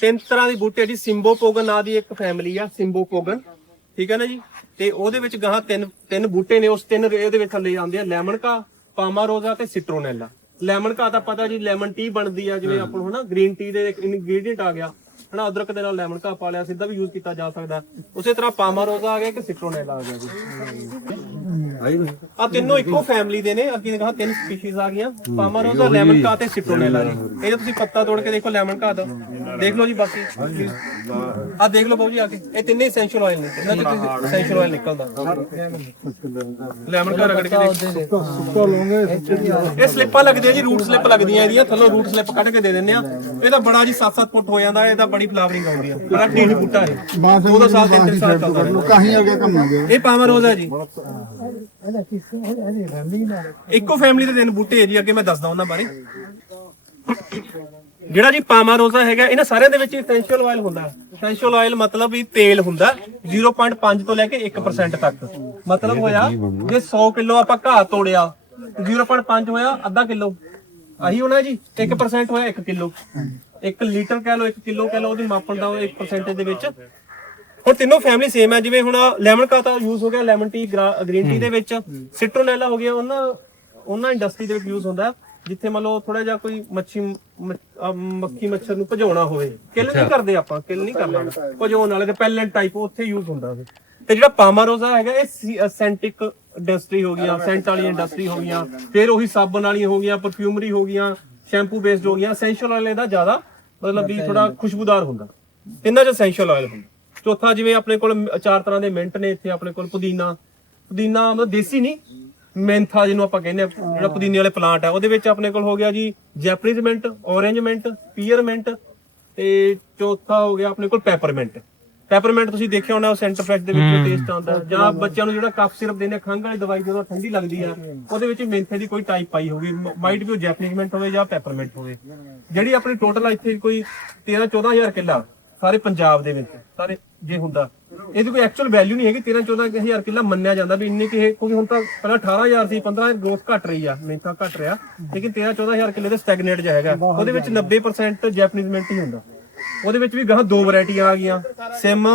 ਤਿੰਨ ਤਰ੍ਹਾਂ ਦੇ ਬੂਟੇ ਜੀ ਸਿੰਬੋ ਪੋਗਨ ਨਾਂ ਦੀ ਇੱਕ ਫੈਮਿਲੀ ਆ ਸਿੰਬੋ ਪੋਗਨ ਠੀਕ ਹੈ ਨਾ ਜੀ? ਤੇ ਉਹਦੇ ਵਿੱਚ ਗਾਹਾਂ ਤਿੰਨ ਤਿੰਨ ਬੂਟੇ ਨੇ ਉਸ ਤਿੰਨ ਇਹਦੇ ਵਿੱਚ ਥੱਲੇ ਆਉਂਦੇ ਆ ਲੈਮਨ ਕਾ ਪਾਮਾ ਰੋਜ਼ਾ ਤੇ ਸਿਟਰੋਨੈਲਾ। ਲੈਮਨ ਕਾ ਤਾਂ ਪਤਾ ਜੀ ਲੈਮਨ ਟੀ ਬਣਦੀ ਆ ਜਿਵੇਂ ਆਪਾਂ ਨੂੰ ਹਨਾ ਗ੍ਰੀਨ ਟੀ ਦੇ ਇਨਗਰੀਡੀਅੰਟ ਆ ਗਿਆ। ਹਨਾ ਅਦਰਕ ਦੇ ਨਾਲ ਲੈਮਨ ਕਾ ਪਾ ਲਿਆ ਸਿੱਧਾ ਵੀ ਯੂਜ਼ ਕੀਤਾ ਜਾ ਸਕਦਾ। ਉਸੇ ਤਰ੍ਹਾਂ ਪਾਮਾ ਰੋਜ਼ਾ ਆ ਗਿਆ ਕਿ ਸਿਟਰੋਨੈਲਾ ਆ ਗਿਆ ਜੀ। ਆ ਤਿੰਨੋਂ ਇੱਕੋ ਫੈਮਿਲੀ ਦੇ ਨੇ ਅੱਗੇ ਕਹਾ ਤਿੰਨ ਸਪੀਸੀਜ਼ ਆ ਗਈਆਂ। ਪਾਮਾ ਰੋਜ਼ਾ ਲੈਮਨ ਕਾ ਤੇ ਸਿਟਰੋਨੈਲਾ ਜੀ ਇਹ ਤੁਸੀਂ ਪੱਤਾ ਤੋੜ ਕੇ ਦੇਖੋ ਲੈਮਨ ਕਾ ਦਾ ਦੇਖ ਲਓ ਜੀ ਬਾਕੀ। ਆ ਦੇਖ ਲਓ ਬਾਬੂ ਜੀ ਆ ਕੇ। ਇਹ ਤਿੰਨੇ ਐਸੈਂਸ਼ੀਅਲ ਆਇਲ ਨੇ। ਇਹਨਾਂ ਚੋਂ ਐਸੈਂਸ਼ੀਅਲ ਆਇਲ ਨਿਕਲਦਾ। ਲੈਮਨ ਕਾ ਰਗੜ ਕੇ ਦੇਖੋ। ਇਹ ਸਲਿੱਪਾਂ ਲੱਗਦੀਆਂ ਜੀ ਰੂਟ ਸਲਿੱਪ ਲੱਗਦੀਆਂ ਇਹਦੀਆਂ। ਥੱਲੋਂ ਰੂਟ ਸਲਿੱਪ ਕੱਢ ਕੇ ਦੇ ਦਿੰਦੇ ਆ। ਇਹਦਾ ਬੜਾ ਜੀ 7-7 ਫੁੱਟ ਹੋ ਜਾਂਦਾ ਇਹਦਾ ਬੜੀ ਫਲਾਵਰਿੰਗ ਆਉਂਦੀ ਆ ਬੜਾ ਢੀਠ ਬੂਟਾ ਹੈ। ਦੋ ਦੋ ਸਾਲ ਤਿੰਨ ਤਿੰਨ ਸਾਲ ਚੱਲਦਾ ਰਹਿੰਦਾ। ਕਾਹੀਂ ਗਿਆ ਕੰਮ ਹੋ ਗਿਆ ਇਹ ਪਾਮਾ ਰੋਜ਼ ਹੈ ਜੀ। ਇੱਕੋ ਫੈਮਿਲੀ ਦੇ ਤਿੰਨ ਬੂਟੇ ਹੈ ਜੀ ਅੱਗੇ ਮੈਂ ਦੱਸਦਾ ਉਹਨਾਂ ਬਾਰੇ। ਜਿਹੜਾ ਜੀ ਪਾਮਾ ਰੋਜ਼ਾ ਹੈਗਾ ਇਹਨਾਂ ਸਾਰਿਆਂ ਦੇ ਵਿੱਚ ਐਸੈਂਸ਼ੀਅਲ ਆਇਲ ਹੁੰਦਾ। ਐਸੈਂਸ਼ੀਅਲ ਆਇਲ ਮਤਲਬ ਵੀ ਤੇਲ ਹੁੰਦਾ 0.5 ਤੋਂ ਲੈ ਕੇ 1% ਤੱਕ। ਮਤਲਬ ਹੋਇਆ ਜੇ 100 ਕਿਲੋ ਆਪਾਂ ਘਾਹ ਤੋੜਿਆ 0.5 ਹੋਇਆ ਅੱਧਾ ਕਿਲੋ। ਆਹੀ ਹੋਣਾ ਜੀ 1% ਹੋਇਆ 1 ਕਿਲੋ। 1 ਲੀਟਰ ਕਹਿ ਲਓ 1 ਕਿਲੋ ਕਹਿ ਲਓ ਉਹਦੀ ਮਾਪਣ ਦਾ 1% ਦੇ ਵਿੱਚ। ਹੁਣ ਤਿੰਨੋਂ ਫੈਮਿਲੀ ਸੇਮ ਹੈ ਜਿਵੇਂ ਹੁਣ ਲੈਮਨ ਕਾ ਤਾਂ ਯੂਜ਼ ਹੋ ਗਿਆ ਲੈਮਨ ਟੀ ਗ੍ਰੀਨ ਟੀ ਦੇ ਵਿੱਚ। ਸਿਟਰੋਨੈਲਾ ਹੋ ਗਿਆ ਉਹਨਾਂ ਉਹਨਾਂ ਇੰਡਸਟਰੀ ਦੇ ਵਿੱਚ ਯੂਜ਼ ਹੁੰਦਾ। ਜਿੱਥੇ ਮੰਨ ਲਓ ਥੋੜਾ ਜਿਹਾ ਕੋਈ ਮੱਛੀ ਮੱਖੀ ਮੱਛਰ ਨੂੰ ਭਜਾਉਣਾ ਹੋਵੇ। ਕਿਲ ਨਹੀਂ ਕਰਦੇ ਆਪਾਂ ਕਿਲ ਨਹੀਂ ਕਰਨਾ। ਭਜਾਉਣ ਵਾਲੇ ਤੇ ਪੈਲੈਂਟ ਟਾਈਪ ਉੱਥੇ ਯੂਜ਼ ਹੁੰਦਾ ਉਹ। ਤੇ ਜਿਹੜਾ ਪਾਮਾਰੋਜ਼ਾ ਹੈਗਾ ਇਹ ਸੈਂਟਿਕ ਇੰਡਸਟਰੀ ਹੋ ਗਈਆਂ ਸੈਂਟ ਵਾਲੀ ਇੰਡਸਟਰੀ ਹੋ ਗਈਆਂ। ਫਿਰ ਉਹੀ ਸਾਬਣ ਵਾਲੀਆਂ ਹੋ ਗਈਆਂ ਪਰਫਿਊਮਰੀ ਹੋ ਗਈਆਂ ਸ਼ੈਂਪੂ ਬੇਸਡ ਹੋ ਗਈਆਂ। ਐਸੈਂਸ਼ੀਅਲ ਆਇਲ ਇਹਦਾ ਜ਼ਿਆਦਾ ਮਤਲਬ ਵੀ ਥੋੜਾ ਖੁਸ਼ਬੂਦਾਰ ਹੁੰਦਾ। ਇਹਨਾਂ 'ਚ ਐਸੈਂਸ਼ੀਅਲ ਆਇਲ ਹੁੰਦਾ। ਚੌਥਾ ਜਿਵੇਂ ਆਪਣੇ ਕੋਲ ਚਾਰ ਤਰ੍ਹਾਂ ਦੇ ਮਿੰਟ ਨੇ ਇੱਥੇ ਆਪਣੇ ਕੋਲ ਪੁਦੀਨਾ। ਪੁਦੀਨਾ ਮਤਲਬ ਦੇਸੀ ਨਹੀਂ ਮੈਂਥਾ ਜਿਹਨੂੰ ਆਪਾਂ ਕਹਿੰਦੇ ਆ ਜਿਹੜਾ ਪੁਦੀਨੇ ਵਾਲੇ ਪਲਾਂਟ ਆ ਉਹਦੇ ਵਿੱਚ ਆਪਣੇ ਕੋਲ ਹੋ ਗਿਆ ਜੀ Japanese mint orange mint pear mint ਤੇ ਚੌਥਾ ਹੋ ਗਿਆ ਆਪਣੇ ਕੋਲ ਪੈਪਰਮਿੰਟ ਪੈਪਰਮਿੰਟ ਤੁਸੀਂ ਦੇਖਿਆ ਹੋਣਾ ਉਹ ਸੈਂਟਰ ਫਰੈਸ਼ ਦੇ ਵਿੱਚ ਟੇਸਟ ਆਉਂਦਾ। ਜਾਂ ਬੱਚਿਆਂ ਨੂੰ ਜਿਹੜਾ ਕਫ ਸਿਰਪ ਦਿੰਦੇ ਖੰਘ ਵਾਲੀ ਦਵਾਈ ਜਦੋਂ ਠੰਡੀ ਲੱਗਦੀ ਆ ਉਹਦੇ ਵਿੱਚ ਮੈਂਥੇ ਦੀ ਕੋਈ ਟਾਈਪ ਪਾਈ ਹੋਗੀ ਮਾਈਟ ਵੀ ਉਹ ਜੈਪਨੀਜ਼ ਮਿੰਟ ਹੋਵੇ ਜਾਂ ਪੈਪਰਮਿੰਟ ਹੋਵੇ। ਜਿਹੜੀ ਆਪਣੀ ਟੋਟਲ ਇੱਥੇ ਕੋਈ 13 14000 ਕਿੱਲਾ ਸਾਰੇ ਪੰਜਾਬ ਦੇ ਵਿੱਚ ਸਾਰੇ ਜੇ ਹੁੰਦਾ। ਇਹਦੀ ਕੋਈ ਐਕਚੁਅਲ ਵੈਲਿਊ ਨਹੀਂ ਹੈਗੀ 13 14000 ਕਿੱਲਾ ਮੰਨਿਆ ਜਾਂਦਾ ਵੀ ਇੰਨੇ ਕਿ ਇਹ ਕਿਉਂਕਿ ਹੁਣ ਤਾਂ ਪਹਿਲਾਂ 18000 ਸੀ 15000 ਗਰੋਥ ਘਟ ਰਹੀ ਆ ਮਿਹਨਤਾਂ ਘਟ ਰਿਹਾ। ਲੇਕਿਨ 13 14000 ਕਿੱਲੇ ਦੇ ਸਟੈਗਨੇਟ ਜਿਹਾ ਹੈਗਾ। ਉਹਦੇ ਵਿੱਚ 90% ਜੈਪਨੀਜ਼ ਮਿੰਟ ਹੀ ਹੁੰਦਾ। ਉਹਦੇ ਵਿੱਚ ਵੀ ਗਾਹ ਦੋ ਵੈਰਾਈਟੀਆਂ ਆ ਗਈਆਂ। ਸਿਮ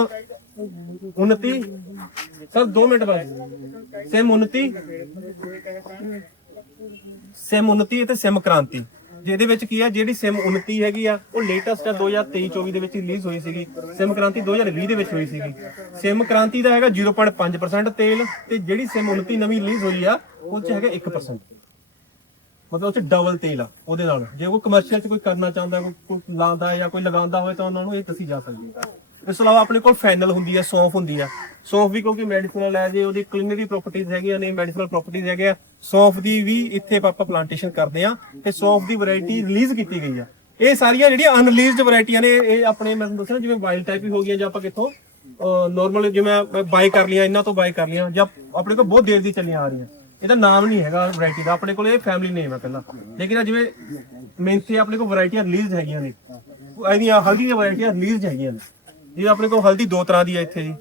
29 ਸਰ 2 ਮਿੰਟ ਬਾਅਦ ਸਿਮ 29 ਸਿਮ 29 ਤੇ ਸਿਮ ਕ੍ਰਾਂਤੀ। ਜਿਹਦੇ ਵਿੱਚ ਕੀ ਆ, ਜਿਹੜੀ ਸਿਮ 29 ਹੈਗੀ ਆ, ਉਹ ਲੇਟੈਸਟ ਆ 2023-24 ਦੇ ਵਿੱਚ ਰਿਲੀਜ਼ ਹੋਈ ਸੀਗੀ। ਸਿਮ ਕ੍ਰਾਂਤੀ 2020 ਦੇ ਵਿੱਚ ਹੋਈ ਸੀਗੀ। ਸਿਮ ਕ੍ਰਾਂਤੀ ਦਾ ਹੈਗਾ 0.5% ਤੇਲ ਤੇ ਜਿਹੜੀ ਸਿਮ 29 ਨਵੀਂ ਰਿਲੀਜ਼ ਹੋਈ ਆ ਉਹ ਚ ਹੈਗਾ 1% ਮਤਲਬ ਉਹ ਚ ਡਬਲ ਤੇਲ ਆ, ਉਹਦੇ ਨਾਲ। ਜੇ ਕੋਈ ਕਮਰਸ਼ੀਅਲ ਚ ਕੋਈ ਕਰਨਾ ਚਾਹੁੰਦਾ, ਕੋਈ ਕੋਈ ਲਾਉਂਦਾ ਹੈ ਜਾਂ ਕੋਈ ਲਗਾਉਂਦਾ ਹੋਵੇ ਤਾਂ ਉਹਨਾਂ ਨੂੰ ਇਹ ਦੱਸੀ ਜਾ ਸਕਦੀ ਹੈ। ਇਸ ਤੋਂ ਇਲਾਵਾ ਆਪਣੇ ਕੋਲ ਫੈਨਲ ਹੁੰਦੀ ਹੈ ਸੌਂਫ ਹੁੰਦੀ ਆ। ਸੌਂਫ ਵੀ ਕਿਉਂਕਿ ਮੈਡੀਸਨਲ ਹੈ, ਜੇ ਉਹਦੀ ਕਲੀਨਰੀ ਪ੍ਰੋਪਰਟੀਆਂ ਹੈਗੀਆਂ ਨੇ ਮੈਡੀਸਨਲ ਪ੍ਰੋਪਰਟੀਆਂ ਹੈਗੀਆਂ ਸੌਂਫ ਦੀ ਵੀ ਇੱਥੇ ਆਪਾਂ ਪਲਾਂਟੇਸ਼ਨ ਕਰਦੇ ਆ ਤੇ ਸੌਂਫ ਦੀ ਵੈਰਾਈਟੀ ਰਿਲੀਜ਼ ਕੀਤੀ ਗਈ ਆ। ਇਹ ਸਾਰੀਆਂ ਜਿਹੜੀਆਂ ਅਨਰਿਲੀਜ਼ਡ ਵੈਰਾਈਟੀਆਂ ਨੇ, ਇਹ ਆਪਣੇ ਮੈਂ ਤੁਹਾਨੂੰ ਦੱਸਿਆ ਨਾ, ਜਿਵੇਂ ਵਾਈਲਡ ਟਾਈਪ ਹੀ ਹੋ ਗਈਆਂ ਜਾਂ ਆਪਾਂ ਕਿੱਥੋਂ ਨਾਰਮਲ ਜਿਵੇਂ ਬਾਈ ਕਰ ਲਿਆ ਇਹਨਾਂ ਤੋਂ ਬਾਈ ਕਰ ਲਈਆਂ ਜਾਂ ਆਪਣੇ ਕੋਲ ਬਹੁਤ ਦੇਰ ਦੀ ਚੱਲੀਆਂ ਆ ਰਹੀਆਂ। ਇਹਦਾ ਨਾਮ ਨਹੀਂ ਹੈਗਾ ਵੈਰਾਈਟੀ ਦਾ। ਆਪਣੇ ਕੋਲ ਇਹ ਫੈਮਿਲੀ ਨੇਮ ਹੈ ਪਹਿਲਾਂ। ਲੇਕਿਨ ਜਿਵੇਂ ਮੇਨਥੇ ਆਪਣੇ ਕੋਲ ਵੈਰਾਈਟੀਆਂ ਰਿਲੀਜ਼ ਹੈਗੀਆਂ ਨੇ। ਇਹਦੀਆਂ ਹਲਦੀ ਦੀਆਂ ਵੈਰਾਈਟੀਆਂ ਰਿਲੀਜ਼ ਹੈਗੀਆਂ ਨੇ। ਜੀ ਆਪਣੇ ਕੋਲ ਹਲਦੀ ਦੋ ਤਰ੍ਹਾਂ ਦੀ ਹੈ ਇੱਥੇ ਜੀ।